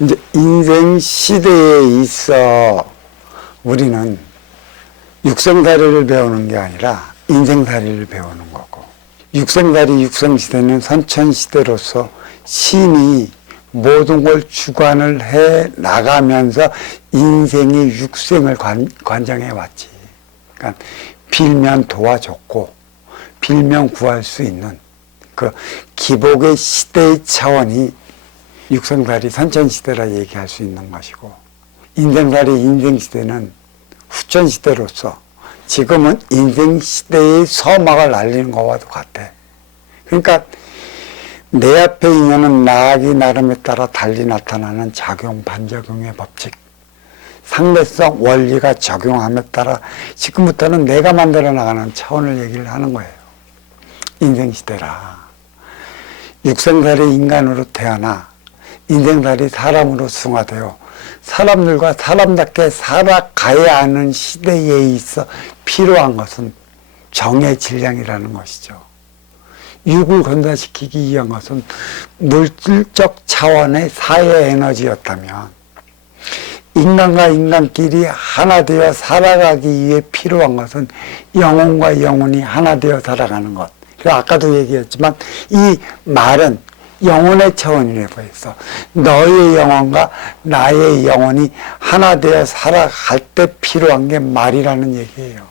이제 인생 시대에 있어 우리는 육생살이를 배우는 게 아니라 인생살이를 배우는 거고, 육생살이 육생시대는 선천시대로서 신이 모든 걸 주관을 해 나가면서 인생의 육생을 관장해 왔지. 그러니까 빌면 도와줬고 빌면 구할 수 있는 그 기복의 시대의 차원이 육생살이 선천시대라 얘기할 수 있는 것이고, 인생살이 인생시대는 후천시대로서 지금은 인생시대의 서막을 알리는 것과도 같아. 그러니까 내 앞에 있는 나아기 나름에 따라 달리 나타나는 작용, 반작용의 법칙, 상대성 원리가 적용함에 따라 지금부터는 내가 만들어 나가는 차원을 얘기를 하는 거예요. 인생시대라. 육생살이 인간으로 태어나 인생살이 사람으로 승화되어 사람들과 사람답게 살아가야 하는 시대에 있어 필요한 것은 정의 질량이라는 것이죠. 육을 건사시키기 위한 것은 물질적 차원의 사회 에너지였다면, 인간과 인간끼리 하나 되어 살아가기 위해 필요한 것은 영혼과 영혼이 하나 되어 살아가는 것. 아까도 얘기했지만 이 말은 영혼의 차원이라고 해서 너의 영혼과 나의 영혼이 하나 되어 살아갈 때 필요한 게 말이라는 얘기예요.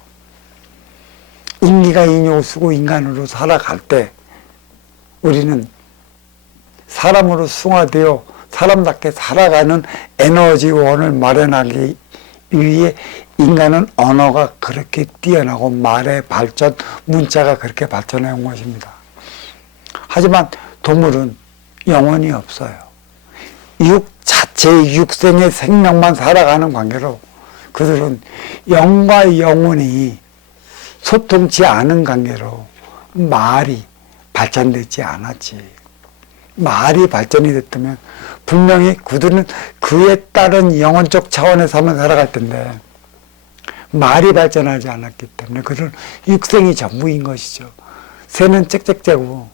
인기가 인욕을 쓰고 인간으로 살아갈 때 우리는 사람으로 승화되어 사람답게 살아가는 에너지원을 마련하기 위해 인간은 언어가 그렇게 뛰어나고 말의 발전, 문자가 그렇게 발전해 온 것입니다. 하지만 동물은 영혼이 없어요. 육 자체의 육생의 생명만 살아가는 관계로 그들은 영과 영혼이 소통치 않은 관계로 말이 발전되지 않았지. 말이 발전이 됐다면 분명히 그들은 그에 따른 영혼적 차원에서만 살아갈 텐데, 말이 발전하지 않았기 때문에 그들은 육생이 전부인 것이죠. 새는 짹짹짹고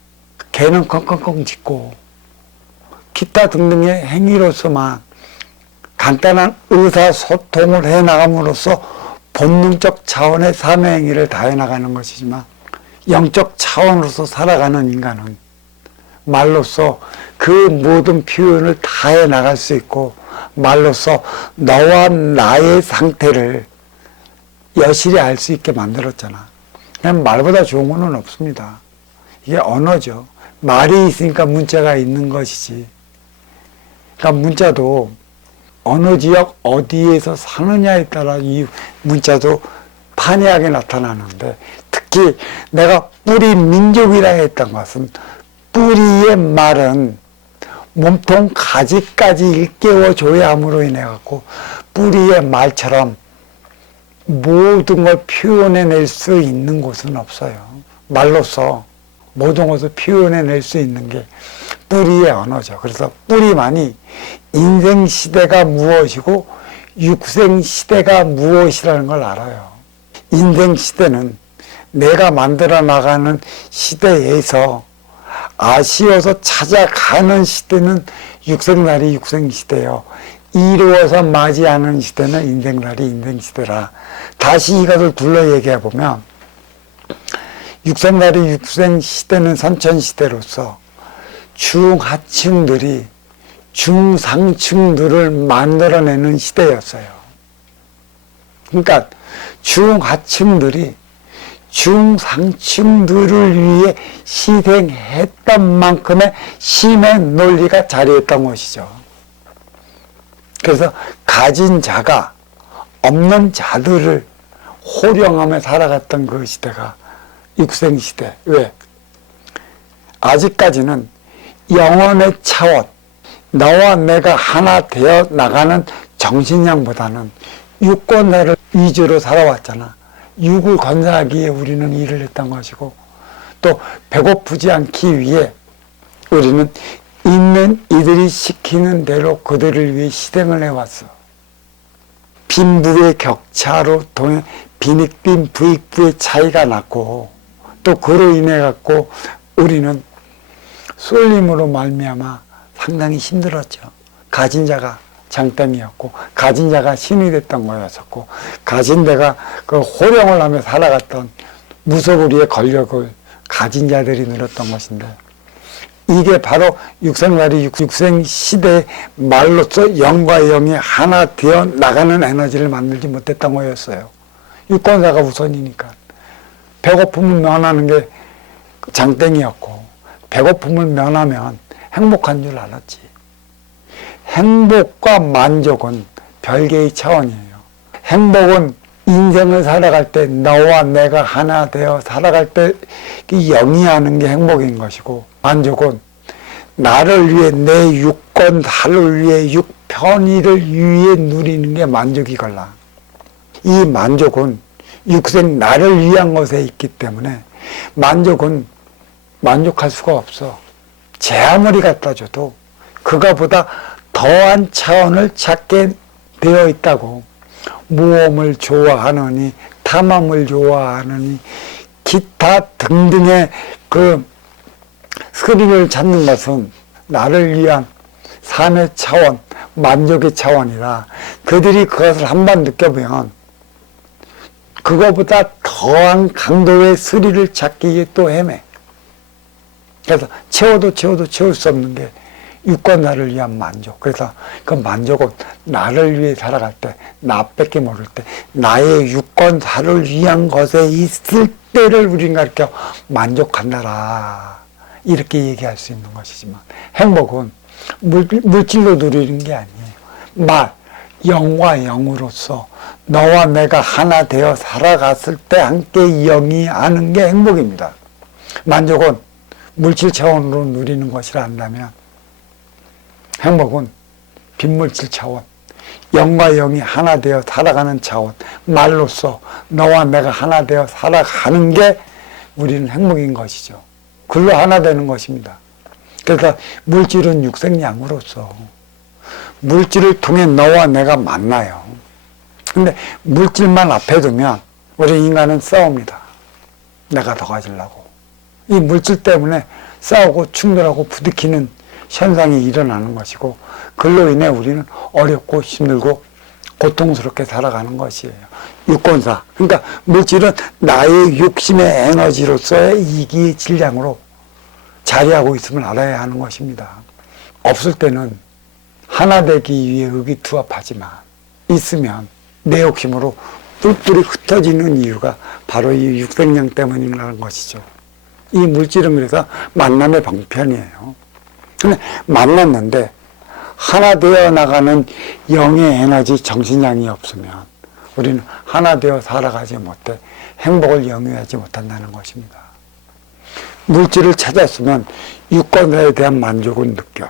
개는 컹컹컹 짖고 기타 등등의 행위로서만 간단한 의사소통을 해나감으로써 본능적 차원의 삶의 행위를 다해나가는 것이지만, 영적 차원으로서 살아가는 인간은 말로써 그 모든 표현을 다해나갈 수 있고, 말로써 너와 나의 상태를 여실히 알 수 있게 만들었잖아. 그냥 말보다 좋은 거는 없습니다. 이게 언어죠. 말이 있으니까 문자가 있는 것이지. 그러니까 문자도 어느 지역 어디에서 사느냐에 따라 이 문자도 판이하게 나타나는데, 특히 내가 뿌리 민족이라 했던 것은 뿌리의 말은 몸통 가지까지 일깨워줘야 함으로 인해 갖고 뿌리의 말처럼 모든 걸 표현해낼 수 있는 곳은 없어요. 말로써 모든 것을 표현해낼 수 있는 게 뿌리의 언어죠. 그래서 뿌리만이 인생시대가 무엇이고 육생시대가 무엇이라는 걸 알아요. 인생시대는 내가 만들어 나가는 시대에서 아쉬워서 찾아가는 시대는 육생날이 육생시대요. 이루어서 맞이하는 시대는 인생날이 인생시대라. 다시 이것을 둘러 얘기해 보면, 육생날이 육생시대는 선천시대로서 중하층들이 중상층들을 만들어내는 시대였어요. 그러니까 중하층들이 중상층들을 위해 희생했던 만큼의 힘의 논리가 자리했던 것이죠. 그래서 가진 자가 없는 자들을 호령하며 살아갔던 그 시대가 육생시대. 왜? 아직까지는 영혼의 차원, 너와 내가 하나 되어 나가는 정신량보다는 육권사를 위주로 살아왔잖아. 육을 건사하기 위해 우리는 일을 했던 것이고, 또 배고프지 않기 위해 우리는 있는 이들이 시키는 대로 그들을 위해 희생을 해왔어. 빈부의 격차로 빈익빈 부익부의 차이가 났고, 또 그로 인해 갖고 우리는 쏠림으로 말미암아 상당히 힘들었죠. 가진 자가 장땡이었고 가진 자가 신이 됐던 거였었고 가진 데가 그 호령을 하며 살아갔던 무소불위의 권력을 가진 자들이 누렸던 것인데 이게 바로 육생날이 육생 시대의 말로써 영과 영이 하나 되어 나가는 에너지를 만들지 못했던 거였어요. 유권자가 우선이니까. 배고픔을 면하는 게 장땡이었고 배고픔을 면하면 행복한 줄 알았지. 행복과 만족은 별개의 차원이에요. 행복은 인생을 살아갈 때 너와 내가 하나 되어 살아갈 때 영위하는 게 행복인 것이고 만족은 나를 위해 내 육권 나를 위해 육편의를 위해 누리는 게 만족이걸라. 이 만족은 육생 나를 위한 것에 있기 때문에 만족은 만족할 수가 없어. 제 아무리 갖다 줘도 그거보다 더한 차원을 찾게 되어 있다고. 모험을 좋아하느니 탐함을 좋아하느니 기타 등등의 그 스릴을 찾는 것은 나를 위한 삶의 차원, 만족의 차원이라 그들이 그것을 한번 느껴보면 그거보다 더한 강도의 스릴을 찾기 위해 또 헤매. 그래서 채워도 채울 수 없는 게 육권나를 위한 만족. 그래서 그 만족은 나를 위해 살아갈 때, 나밖에 모를 때, 나의 육권사를 위한 것에 있을 때를 우리는 가르쳐 만족한다라. 이렇게 얘기할 수 있는 것이지만 행복은 물질로 누리는 게 아니에요. 영과 영으로서 너와 내가 하나 되어 살아갔을 때 함께 영이하는 게 행복입니다. 만족은 물질 차원으로 누리는 것이라 한다면 행복은 빈물질 차원, 영과 영이 하나 되어 살아가는 차원, 말로써 너와 내가 하나 되어 살아가는 게 우리는 행복인 것이죠. 글로 하나 되는 것입니다. 그래서 물질은 육생양으로서 물질을 통해 너와 내가 만나요. 근데 물질만 앞에 두면 우리 인간은 싸웁니다. 내가 더 가지려고. 이 물질 때문에 싸우고 충돌하고 부딪히는 현상이 일어나는 것이고 그로 인해 우리는 어렵고 힘들고 고통스럽게 살아가는 것이에요. 육권사. 그러니까 물질은 나의 육신의 에너지로서의 이기의 질량으로 자리하고 있음을 알아야 하는 것입니다. 없을 때는 하나 되기 위해 의기투합하지만 있으면 내 욕심으로 뿔뿔이 흩어지는 이유가 바로 이 육생량 때문이라는 것이죠. 이 물질은 그래서 만남의 방편이에요. 근데 만났는데 하나 되어 나가는 영의 에너지 정신량이 없으면 우리는 하나 되어 살아가지 못해 행복을 영위하지 못한다는 것입니다. 물질을 찾았으면 유권자에 대한 만족은 느껴.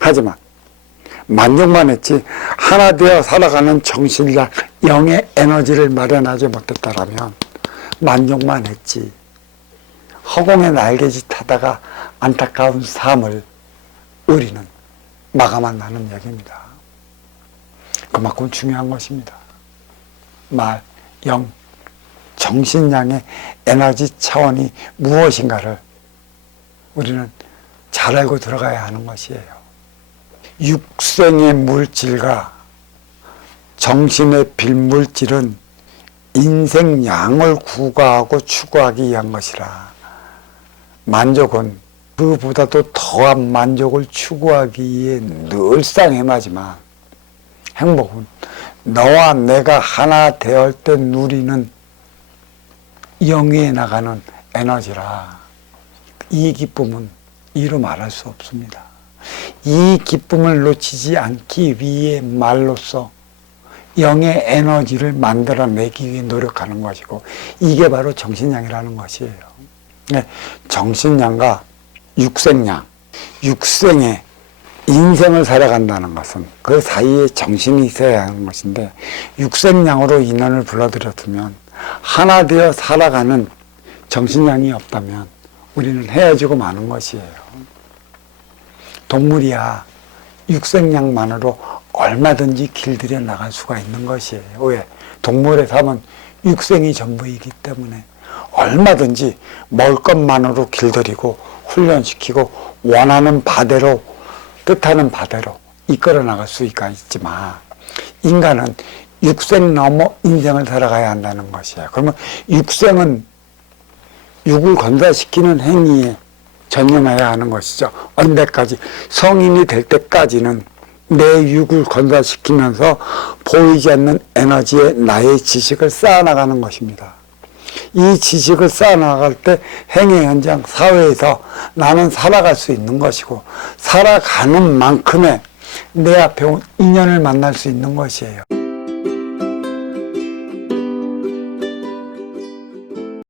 하지만 만족만 했지 하나 되어 살아가는 정신량 영의 에너지를 마련하지 못했다라면 만족만 했지 허공에 날개짓 하다가 안타까운 삶을 우리는 마감한다는 얘기입니다. 그만큼 중요한 것입니다. 말, 영, 정신량의 에너지 차원이 무엇인가를 우리는 잘 알고 들어가야 하는 것이에요. 육생의 물질과 정신의 빌물질은 인생양을 구가하고 추구하기 위한 것이라 만족은 그보다도 더한 만족을 추구하기 위해 늘상 헤매지만 행복은 너와 내가 하나 되을 때 누리는 영위에 나가는 에너지라 이 기쁨은 이루 말할 수 없습니다. 이 기쁨을 놓치지 않기 위해 말로써 영의 에너지를 만들어내기 위해 노력하는 것이고 이게 바로 정신량이라는 것이에요. 정신량과 육생량, 육생의 인생을 살아간다는 것은 그 사이에 정신이 있어야 하는 것인데 육생량으로 인원을 불러들였으면 하나 되어 살아가는 정신량이 없다면 우리는 헤어지고 마는 것이에요. 동물이야 육생량만으로 얼마든지 길들여 나갈 수가 있는 것이에요. 왜? 동물의 삶은 육생이 전부이기 때문에 얼마든지 먹을 것만으로 길들이고 훈련시키고 원하는 바대로 뜻하는 바대로 이끌어 나갈 수가 있지만 인간은 육생 넘어 인생을 살아가야 한다는 것이에요. 그러면 육생은 육을 건사시키는 행위에 전념해야 하는 것이죠. 언제까지? 성인이 될 때까지는 내 육을 건사시키면서 보이지 않는 에너지에 나의 지식을 쌓아나가는 것입니다. 이 지식을 쌓아나갈 때 행위 현장 사회에서 나는 살아갈 수 있는 것이고 살아가는 만큼의 내 앞에 온 인연을 만날 수 있는 것이에요.